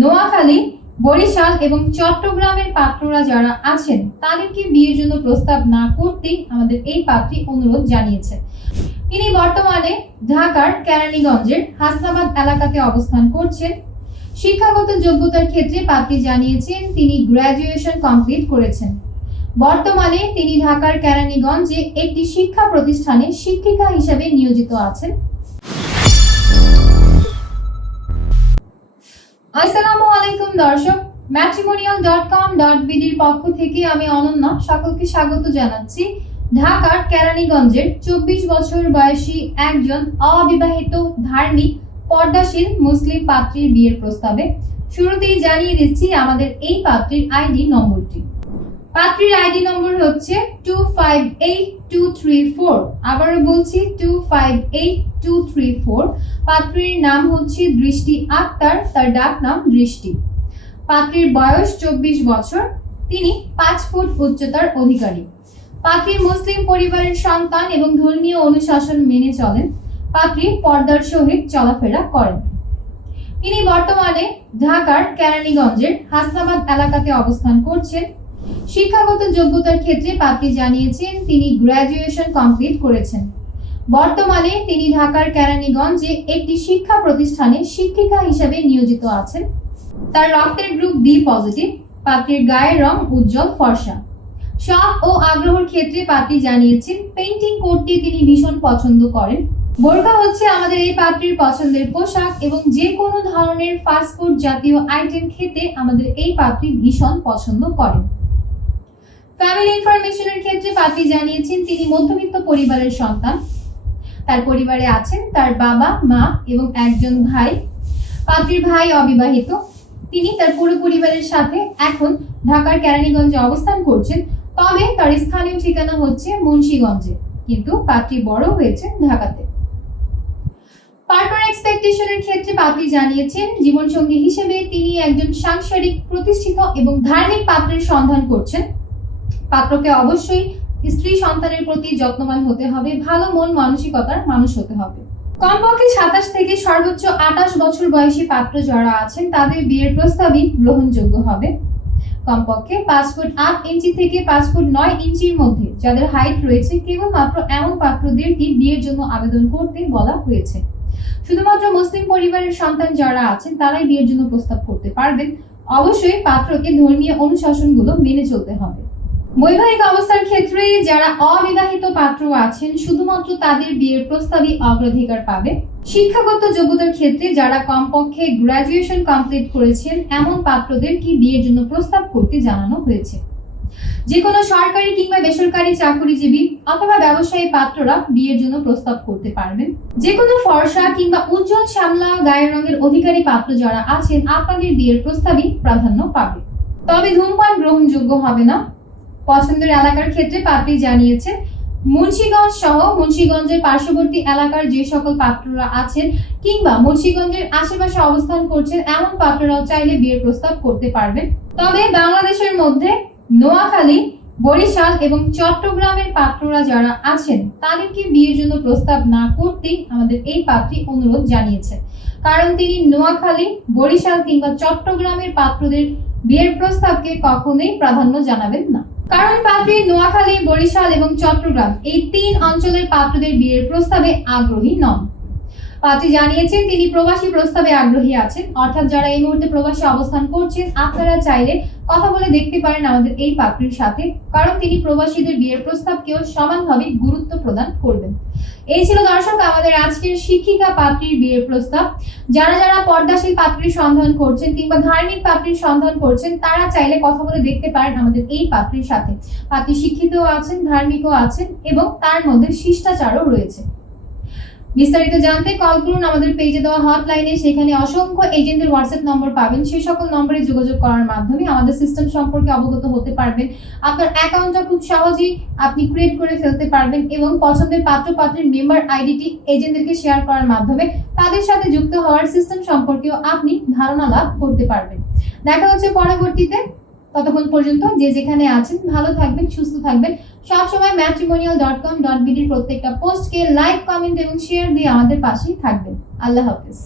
নোয়াখালী, বরিশাল এবং চট্টগ্রামের পাত্ররা যারা আছেন, তাদেরকে বিয়ের জন্য প্রস্তাব না করতেই আমাদের এই পাত্রী অনুরোধ জানিয়েছেন তিনি বর্তমানে ঢাকার কেরানীগঞ্জের হাসনাবাদ এলাকাতে অবস্থান করছেন। শিক্ষাগত যোগ্যতার ক্ষেত্রে পাত্রী জানিয়েছেন, তিনি গ্র্যাজুয়েশন কমপ্লিট করেছেন। বর্তমানে তিনি ঢাকার কেরানীগঞ্জে একটি শিক্ষা প্রতিষ্ঠানে শিক্ষিকা হিসেবে নিয়োজিত আছেন। আসসালামু আলাইকুম দর্শক। ম্যাট্রিমোনিয়াল ডট কম ডট বিডির পক্ষ থেকে আমি অনন্যা সকলকে স্বাগত জানাচ্ছি। ঢাকার কেরানীগঞ্জের চব্বিশ বছর বয়সী একজন অবিবাহিত ধার্মিক পর্দাশীল মুসলিম পাত্রীর বিয়ের প্রস্তাবে। শুরুতেই জানিয়ে দিচ্ছি আমাদের এই পাত্রীর আইডি নম্বরটি। পাত্রীর আইডি নম্বর হচ্ছে two five eight two three four আবারও বলছি two five eight two three four পাত্রীর নাম হচ্ছে দৃষ্টি আক্তার, তার ডাক নাম দৃষ্টি। পাত্রীর বয়স চব্বিশ বছর, তিনি পাঁচ ফুট উচ্চতার অধিকারী। পাত্রীর মুসলিম পরিবারের সন্তান এবং ধর্মীয় অনুশাসন মেনে চলেন। পাত্রী পর্দার সহিত চলাফেরা করেন। তিনি বর্তমানে ঢাকার কেরানীগঞ্জের হাসনাবাদ এলাকাতে অবস্থান করছেন। শিক্ষাগত যোগ্যতার ক্ষেত্রে পাত্রী জানিয়েছেন, তিনি গ্র্যাজুয়েশন কমপ্লিট করেছেন। বর্তমানে তিনি ঢাকার কেরানীগঞ্জে একটি শিক্ষা প্রতিষ্ঠানে শিক্ষিকা হিসেবে নিয়োজিত আছেন। তার রক্তের গ্রুপ বি পজিটিভ পাত্রীর গায়ের রং উজ্জ্বল, ফর্সা। শখ ও আগ্রহের ক্ষেত্রে পাত্রী জানিয়েছেন পেইন্টিং করতে তিনি ভীষণ পছন্দ করেন। বোরকা হচ্ছে আমাদের এই পাত্রীর পছন্দের পোশাক এবং যে কোনো ধরনের ফাস্টফুড জাতীয় আইটেম খেতে আমাদের এই পাত্রী ভীষণ পছন্দ করেন। ফ্যামিলি ইনফরমেশনের ক্ষেত্রে পাত্রী জানিয়েছেন তিনি মধ্যবিত্ত পরিবারের সন্তান। তার পরিবারে আছেন তার বাবা, মা এবং একজন ভাই। পাত্রীর ভাই অবিবাহিত। তিনি তার পুরো পরিবারের সাথে এখন ঢাকার কেরানীগঞ্জে অবস্থান করছেন। তবে তার স্থানীয় ঠিকানা হচ্ছে মুন্সিগঞ্জে। কিন্তু পাত্রী বড় হয়েছে ঢাকাতে। পার্টনার এক্সপেকটেশনের ক্ষেত্রে পাত্রী জানিয়েছেন, জীবনসঙ্গী হিসেবে তিনি একজন সাংসারিক, প্রতিষ্ঠিত এবং ধার্মিক পাত্রের সন্ধান করছেন। পাত্রকে অবশ্যই স্ত্রী সন্তানের প্রতি যত্নবান হতে হবে, ভালো মন, মানসিকতার মানুষ হতে হবে। কমপক্ষে সাতাশ থেকে সর্বোচ্চ আঠাশ বছর বয়সী পাত্র যারা আছেন, তাদের বিয়ের প্রস্তাবই গ্রহণযোগ্য হবে। কমপক্ষে পাঁচ ফুট আট ইঞ্চি থেকে পাঁচ ফুট নয় ইঞ্চির মধ্যে, যাদের হাইট রয়েছে কেবলমাত্র এমন পাত্রদেরকে বিয়ের জন্য আবেদন করতে বলা হয়েছে। শুধুমাত্র মুসলিম পরিবারের সন্তান যারা আছেন, তারাই বিয়ের জন্য প্রস্তাব করতে পারবেন। অবশ্যই পাত্রকে ধর্মীয় অনুশাসনগুলো মেনে চলতে হবে। বৈবাহিক অবস্থার ক্ষেত্রে যারা অবিবাহিত পাত্র আছেন, শুধুমাত্র তাদের বিয়ের প্রস্তাবই অগ্রাধিকার পাবে। শিক্ষাগত যোগ্যতার ক্ষেত্রে যারা কমপক্ষে গ্র্যাজুয়েশন কমপ্লিট করেছেন, এমন পাত্রদের কি বিয়ের জন্য প্রস্তাব করতে জানানো হয়েছে? যে কোনো সরকারি কিংবা বেসরকারি চাকরিজীবী অথবা ব্যবসায়ী পাত্ররা বিয়ের জন্য প্রস্তাব করতে পারবেন। যে কোনো ফর্সা কিংবা উজ্জ্বল শ্যামলা গায়ের রঙের অধিকারী পাত্র যারা আছেন, আপনাদের বিয়ের প্রস্তাবই প্রাধান্য পাবে। তবে ধূমপান গ্রহণযোগ্য হবে না। পছন্দের এলাকার ক্ষেত্রে পাত্রী জানিয়েছে মুন্সিগঞ্জ সহ মুন্সিগঞ্জের পার্শ্ববর্তী এলাকার যে সকল পাত্ররা আছেন কিংবা মুন্সিগঞ্জের আশেপাশে অবস্থান করছেন, এমন পাত্ররাও চাইলে বিয়ের প্রস্তাব করতে পারবেন। তবে বাংলাদেশের মধ্যে নোয়াখালী, বরিশাল এবং চট্টগ্রামের পাত্ররা যারা আছেন, তাদেরকে বিয়ের জন্য প্রস্তাব না করতেই আমাদের এই পাত্রী অনুরোধ জানিয়েছেন। কারণ তিনি নোয়াখালী, বরিশাল কিংবা চট্টগ্রামের পাত্রদের বিয়ের প্রস্তাবকে কখনোই প্রাধান্য জানাবেন না। কারণ পাত্রী নোয়াখালী, বরিশাল এবং চট্টগ্রাম এই তিন অঞ্চলের পাত্রদের বিয়ের প্রস্তাবে আগ্রহী নন। পাত্রী জানিয়েছেন, তিনি প্রবাসী প্রস্তাবে আগ্রহী আছেন। অর্থাৎ যারা এই মুহূর্তে প্রবাসী অবস্থান করছেন, আপনারা চাইলে কথা বলে দেখতে পারেন আমাদের এই পাত্রীর সাথে, কারণ তিনি প্রবাসীদের বিয়ের প্রস্তাবকেও সমানভাবে গুরুত্ব প্রদান করবেন। এই ছিল দর্শক আমাদের আজকের শিক্ষিকা পাত্রীর বিয়ের প্রস্তাব। যারা যারা পর্দাশীল পাত্রীর সন্ধান করছেন কিংবা ধার্মিক পাত্রীর সন্ধান করছেন, তারা চাইলে কথা বলে দেখতে পারেন আমাদের এই পাত্রীর সাথে। পাত্রী শিক্ষিতও আছেন, ধার্মিকও আছেন এবং তার মধ্যে শিষ্টাচারও রয়েছে। বিস্তারিত জানতে কল করুন আমাদের পেজে দেওয়া হটলাইনে সেখানে অসংখ্য এজেন্টদের হোয়াটসঅ্যাপ নম্বর পাবেন। সেই সকল নম্বরে যোগাযোগ করার মাধ্যমে আমাদের সিস্টেম সম্পর্কে অবগত হতে পারবেন। আপনার অ্যাকাউন্টটা খুব সহজেই আপনি ক্রিয়েট করে ফেলতে পারবেন এবং পছন্দের পাত্র পাত্রের মেম্বার আইডিটি এজেন্টদেরকে শেয়ার করার মাধ্যমে তাদের সাথে যুক্ত হওয়ার সিস্টেম সম্পর্কেও আপনি ধারণা লাভ করতে পারবেন। দেখা হচ্ছে পরবর্তীতে। ততক্ষণ পর্যন্ত যে যেখানে আছেন, ভালো থাকবেন, সুস্থ থাকবেন। সবসময় ম্যাট্রিমোনিয়াল ডট কম ডট বিডির প্রত্যেকটা পোস্টকে লাইক কমেন্ট এবং শেয়ার দিয়ে আমাদের পাশেই থাকবেন। আল্লাহ হাফিজ।